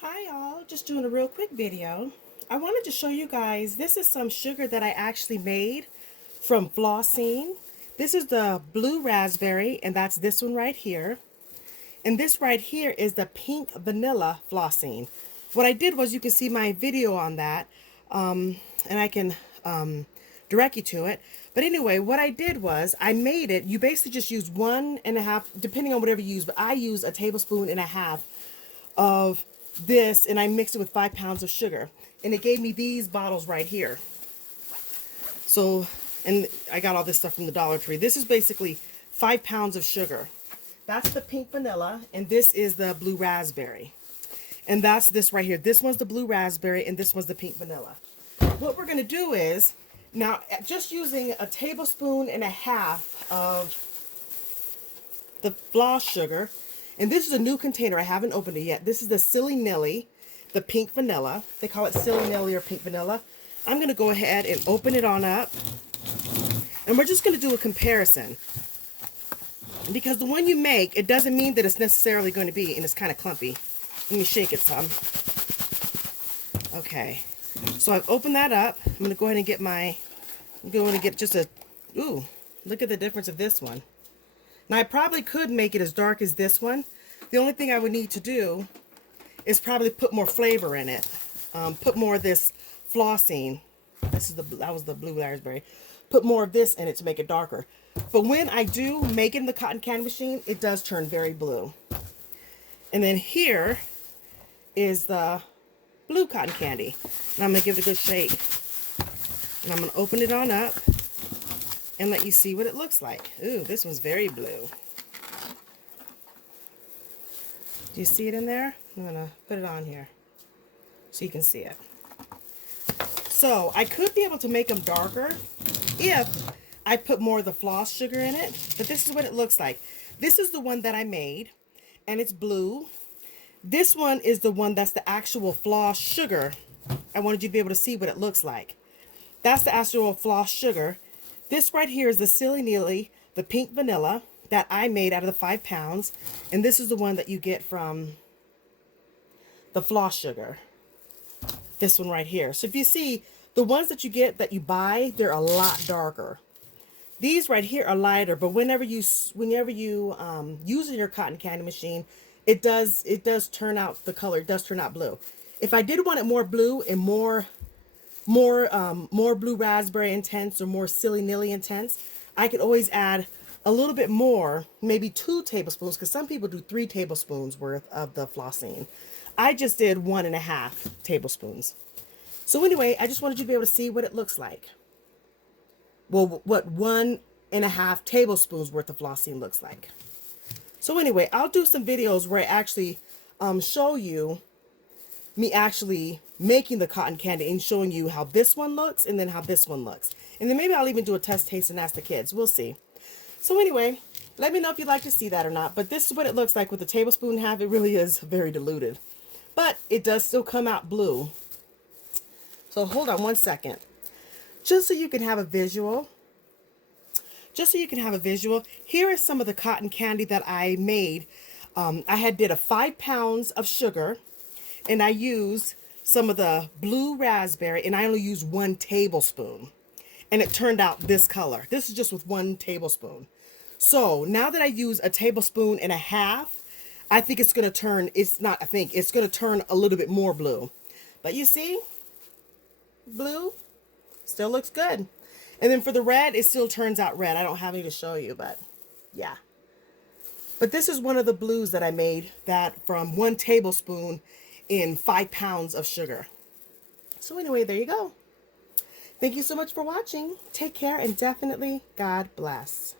Hi y'all, just doing a real quick video. I wanted to show you guys, this is some sugar that I actually made from Flossine. This is the blue raspberry, and that's this one right here. And this right here is the pink vanilla Flossine. What I did was, you can see my video on that, and I can direct you to it. But anyway, what I did was, I made it, you basically just use 1.5, depending on whatever you use, but I use a tablespoon and a half of this, and I mixed it with 5 pounds of sugar, and it gave me these bottles right here. So, and I got all this stuff from the Dollar Tree. This is basically 5 pounds of sugar. That's the pink vanilla, and this is the blue raspberry, and that's this right here. This one's the blue raspberry, and this one's the pink vanilla. What we're going to do is, now just using a tablespoon and a half of the floss sugar. And this is a new container. I haven't opened it yet. This is the Silly Nilly, the pink vanilla. They call it Silly Nilly or pink vanilla. I'm going to go ahead and open it on up. And we're just going to do a comparison. Because the one you make, it doesn't mean that it's necessarily going to be, and it's kind of clumpy. Let me shake it some. Okay. So I've opened that up. I'm going to go ahead and get just a, ooh, look at the difference of this one. Now, I probably could make it as dark as this one. The only thing I would need to do is probably put more flavor in it. Put more of this Flossine. That was the blue raspberry. Put more of this in it to make it darker. But when I do make it in the cotton candy machine, it does turn very blue. And then here is the blue cotton candy. And I'm going to give it a good shake. And I'm going to open it on up and let you see what it looks like. Ooh, this one's very blue. Do you see it in there? I'm gonna put it on here so you can see it. So I could be able to make them darker if I put more of the floss sugar in it, but this is what it looks like. This is the one that I made, and it's blue. This one is the one that's the actual floss sugar. I wanted you to be able to see what it looks like. That's the actual floss sugar. This right here is the Silly Nilly, the pink vanilla that I made out of the 5 pounds. And this is the one that you get from the floss sugar. This one right here. So if you see, the ones that you get, that you buy, they're a lot darker. These right here are lighter, but whenever you use it in your cotton candy machine, it does turn out the color. It does turn out blue. If I did want it more blue and more blue raspberry intense or more Silly Nilly intense, I could always add a little bit more, maybe 2 tablespoons, because some people do 3 tablespoons worth of the Flossine. I just did 1.5 tablespoons. So anyway, I just wanted you to be able to see what it looks like. Well, what 1.5 tablespoons worth of Flossine looks like. So anyway, I'll do some videos where I actually show you me actually making the cotton candy and showing you how this one looks and then how this one looks. And then maybe I'll even do a test taste and ask the kids. We'll see. So anyway, let me know if you'd like to see that or not. But this is what it looks like with the tablespoon and a half. It really is very diluted. But it does still come out blue. So hold on one second. Just so you can have a visual. Here is some of the cotton candy that I made. I did a 5 pounds of sugar. And I used some of the blue raspberry, and I only used 1 tablespoon. And it turned out this color. This is just with 1 tablespoon. So now that I use a tablespoon and a half, I think it's going to turn, it's going to turn a little bit more blue. But you see, blue still looks good. And then for the red, it still turns out red. I don't have any to show you, but yeah. But this is one of the blues that I made, that from 1 tablespoon in 5 pounds of sugar. So anyway, there you go. Thank you so much for watching. Take care, and definitely God bless.